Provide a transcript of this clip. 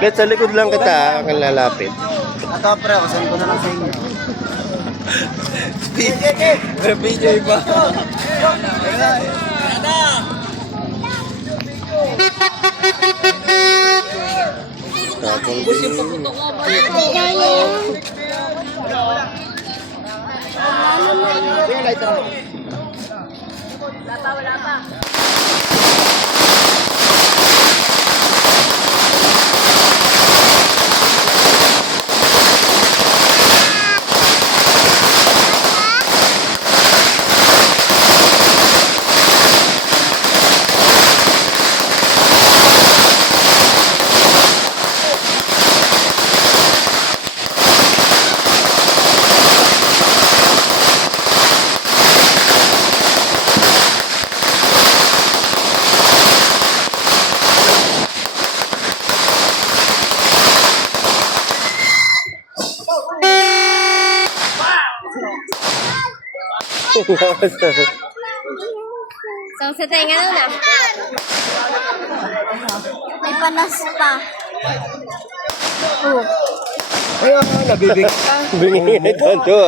Let sa likod lang kita, akan lalapit. Ito pre, kusan ko na lang sa inyo. Video iba. Tapos So, sa tenga na. May panas pa. Oh. Ayun, nabibig. bingi ito.